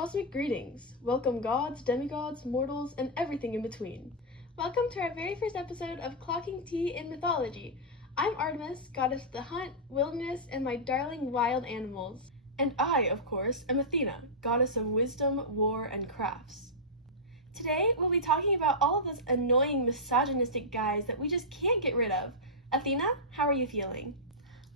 Cosmic greetings! Welcome gods, demigods, mortals, and everything in between. Welcome to our very first episode of ClockThatTea in Mythology. I'm Artemis, goddess of the hunt, wilderness, and my darling wild animals. And I, of course, am Athena, goddess of wisdom, war, and crafts. Today, we'll be talking about all of those annoying misogynistic guys that we just can't get rid of. Athena, how are you feeling?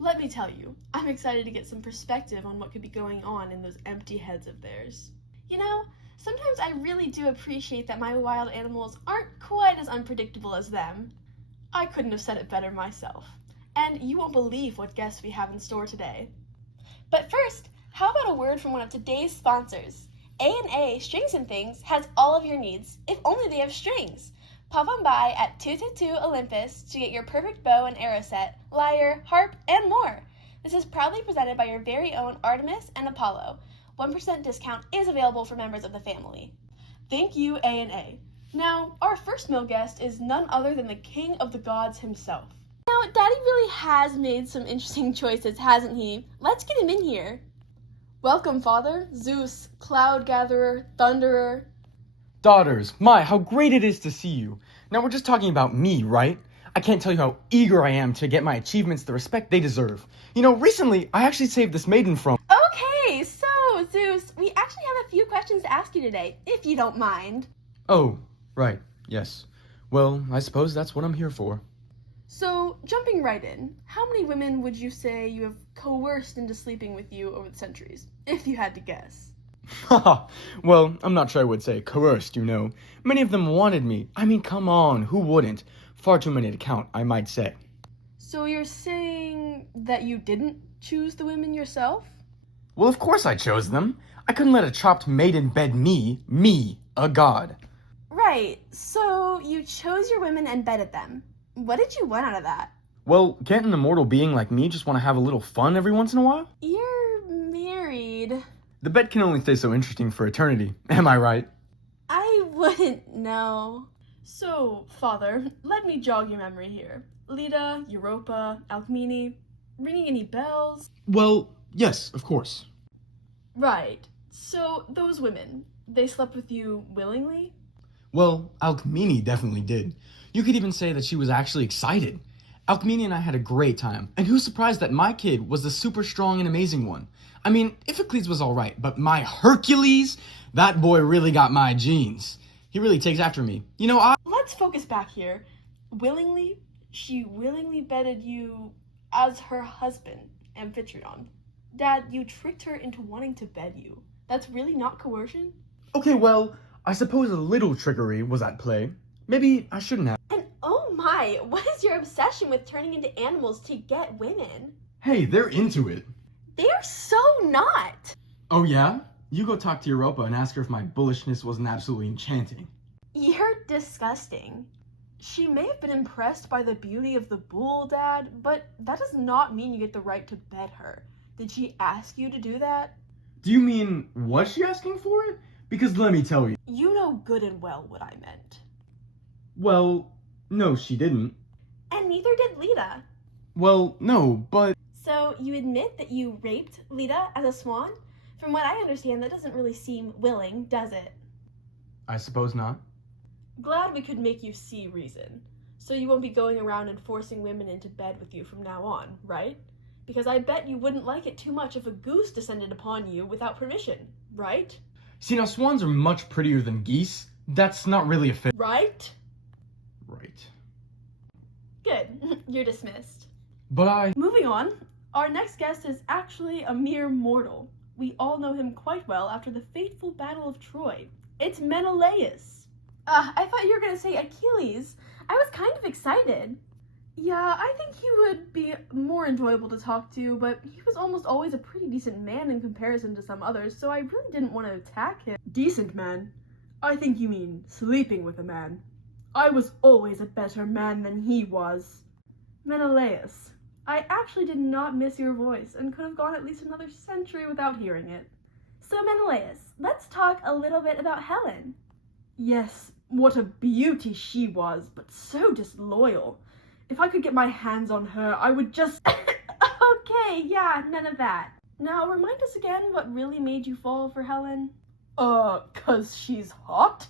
Let me tell you, I'm excited to get some perspective on what could be going on in those empty heads of theirs. You know, sometimes I really do appreciate that my wild animals aren't quite as unpredictable as them. I couldn't have said it better myself. And you won't believe what guests we have in store today. But first, how about a word from one of today's sponsors? A&A Strings and Things has all of your needs, if only they have strings. Pop on by at 222 Olympus to get your perfect bow and arrow set, lyre, harp, and more. This is proudly presented by your very own Artemis and Apollo. 1% discount is available for members of the family. Thank you, A&A. Now, our first male guest is none other than the king of the gods himself. Now, Daddy really has made some interesting choices, hasn't he? Let's get him in here. Welcome, Father, Zeus, Cloud Gatherer, Thunderer. Daughters, how great it is to see you. Now we're just talking about me, right? I can't tell you how eager I am to get my achievements the respect they deserve. You know, recently, I actually saved this maiden from... Okay, so, Zeus, we actually have a few questions to ask you today, if you don't mind. Oh, right, yes. Well, I suppose that's what I'm here for. So, jumping right in, how many women would you say you have coerced into sleeping with you over the centuries, if you had to guess? Haha, well, I'm not sure I would say coerced, you know. Many of them wanted me. I mean, come on, who wouldn't? Far too many to count, I might say. So you're saying that you didn't choose the women yourself? Well, of course I chose them. I couldn't let a chopped maiden bed me, a god. Right, so you chose your women and bedded them. What did you want out of that? Well, can't an immortal being like me just want to have a little fun every once in a while? You're married. The bed can only stay so interesting for eternity, am I right? I wouldn't know. So, Father, let me jog your memory here. Leda, Europa, Alcmene, ringing any bells? Well, yes, of course. Right. So, those women, they slept with you willingly? Well, Alcmene definitely did. You could even say that she was actually excited. Alcmene and I had a great time, and who's surprised that my kid was the super strong and amazing one? I mean, Iphicles was alright, but my Hercules? That boy really got my genes. He really takes after me. You know, Let's focus back here. Willingly? She willingly bedded you as her husband, Amphitryon. Dad, you tricked her into wanting to bed you. That's really not coercion? Okay, well, I suppose a little trickery was at play. Maybe I shouldn't have. And oh my, what is your obsession with turning into animals to get women? Hey, they're into it. They're so not. Oh yeah? You go talk to Europa and ask her if my bullishness wasn't absolutely enchanting. You're disgusting. She may have been impressed by the beauty of the bull, Dad, but that does not mean you get the right to bed her. Did she ask you to do that? Do you mean, was she asking for it? Because let me tell you. You know good and well what I meant. Well, no, she didn't. And neither did Leda. Well, no, but... So you admit that you raped Leda as a swan? From what I understand, that doesn't really seem willing, does it? I suppose not. Glad we could make you see reason. So you won't be going around and forcing women into bed with you from now on, right? Because I bet you wouldn't like it too much if a goose descended upon you without permission, right? See, now swans are much prettier than geese. That's not really a fit. Right? Right. Good. You're dismissed. But Moving on, our next guest is actually a mere mortal. We all know him quite well after the fateful Battle of Troy. It's Menelaus. I thought you were going to say Achilles. I was kind of excited. Yeah, I think he would be more enjoyable to talk to, but he was almost always a pretty decent man in comparison to some others, so I really didn't want to attack him. Decent man? I think you mean sleeping with a man. I was always a better man than he was. Menelaus, I actually did not miss your voice and could have gone at least another century without hearing it. So Menelaus, let's talk a little bit about Helen. Yes, what a beauty she was, but so disloyal. If I could get my hands on her, I would just... Okay, yeah, none of that. Now, remind us again what really made you fall for Helen. 'Cause she's hot?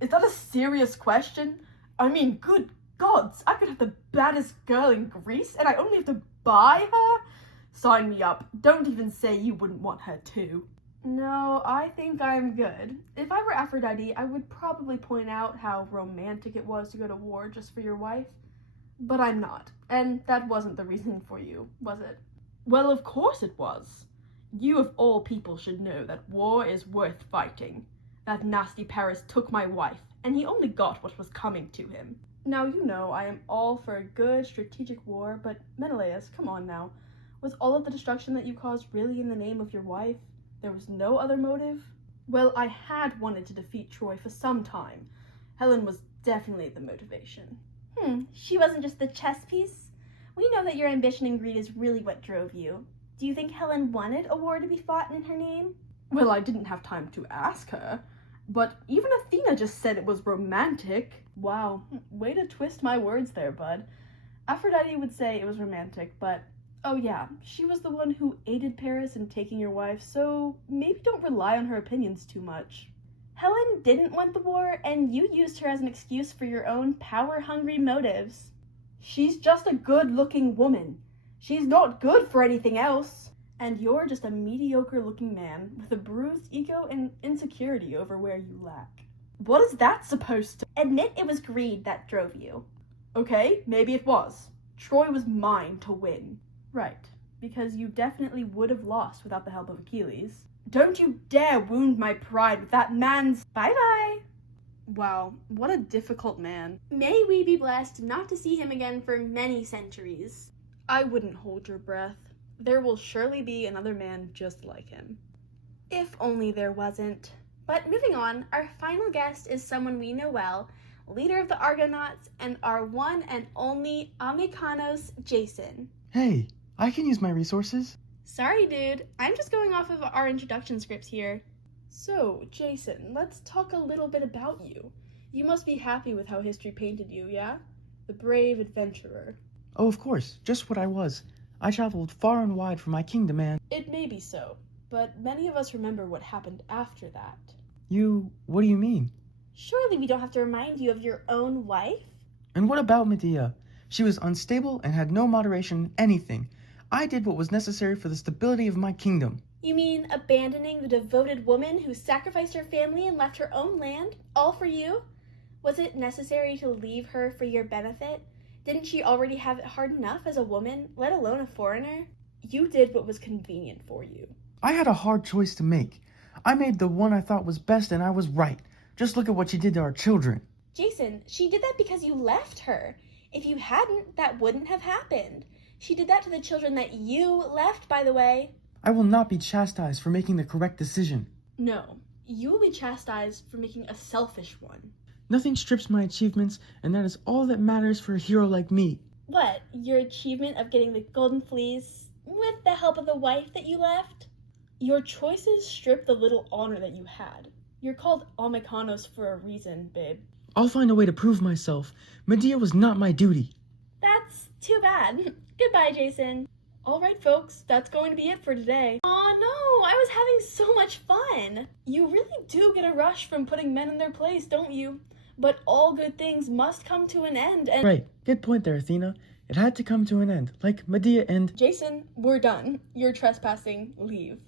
Is that a serious question? I mean, good gods, I could have the baddest girl in Greece and I only have to buy her? Sign me up. Don't even say you wouldn't want her too. No, I think I'm good. If I were Aphrodite, I would probably point out how romantic it was to go to war just for your wife. But I'm not, and that wasn't the reason for you, was it? Well, of course it was. You of all people should know that war is worth fighting. That nasty Paris took my wife, and he only got what was coming to him. Now, you know I am all for a good strategic war, but Menelaus, come on now. Was all of the destruction that you caused really in the name of your wife? There was no other motive? Well, I had wanted to defeat Troy for some time. Helen was definitely the motivation. She wasn't just the chess piece? We know that your ambition and greed is really what drove you. Do you think Helen wanted a war to be fought in her name? Well, I didn't have time to ask her. But even Athena just said it was romantic. Wow, way to twist my words there, bud. Aphrodite would say it was romantic, but oh yeah, she was the one who aided Paris in taking your wife, so maybe don't rely on her opinions too much. Helen didn't want the war, and you used her as an excuse for your own power-hungry motives. She's just a good-looking woman. She's not good for anything else. And you're just a mediocre-looking man with a bruised ego and insecurity over where you lack. What is that supposed to... Admit it was greed that drove you. Okay, maybe it was. Troy was mine to win. Right, because you definitely would have lost without the help of Achilles. Don't you dare wound my pride with that man's... Bye-bye. Wow, what a difficult man. May we be blessed not to see him again for many centuries. I wouldn't hold your breath. There will surely be another man just like him. If only there wasn't. But moving on, our final guest is someone we know well, leader of the Argonauts and our one and only Amikanos, Jason. Hey, I can use my resources. Sorry, dude. I'm just going off of our introduction scripts here. So, Jason, let's talk a little bit about you. You must be happy with how history painted you, yeah? The brave adventurer. Oh, of course, just what I was. I traveled far and wide for my kingdom and... It may be so, but many of us remember what happened after that. What do you mean? Surely we don't have to remind you of your own wife? And what about Medea? She was unstable and had no moderation in anything. I did what was necessary for the stability of my kingdom. You mean abandoning the devoted woman who sacrificed her family and left her own land, all for you? Was it necessary to leave her for your benefit? Didn't she already have it hard enough as a woman, let alone a foreigner? You did what was convenient for you. I had a hard choice to make. I made the one I thought was best and I was right. Just look at what she did to our children. Jason, she did that because you left her. If you hadn't, that wouldn't have happened. She did that to the children that you left, by the way. I will not be chastised for making the correct decision. No, you will be chastised for making a selfish one. Nothing strips my achievements, and that is all that matters for a hero like me. What, your achievement of getting the golden fleece with the help of the wife that you left? Your choices strip the little honor that you had. You're called Amikanos for a reason, babe. I'll find a way to prove myself. Medea was not my duty. That's too bad. Goodbye, Jason. All right, folks, that's going to be it for today. Aw, no, I was having so much fun. You really do get a rush from putting men in their place, don't you? But all good things must come to an end, and... Right, good point there, Athena. It had to come to an end, like Medea and... Jason, we're done. You're trespassing. Leave.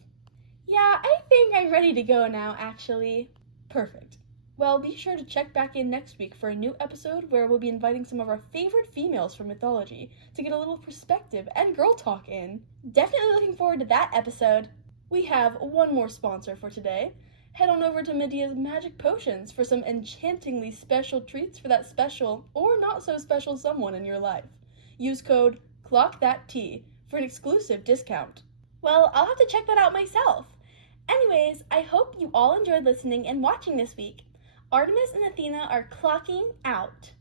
Yeah, I think I'm ready to go now, actually. Perfect. Well, be sure to check back in next week for a new episode where we'll be inviting some of our favorite females from mythology to get a little perspective and girl talk in. Definitely looking forward to that episode. We have one more sponsor for today. Head on over to Medea's Magic Potions for some enchantingly special treats for that special or not so special someone in your life. Use code ClockThatTea for an exclusive discount. Well, I'll have to check that out myself. Anyways, I hope you all enjoyed listening and watching this week. Artemis and Athena are clocking out.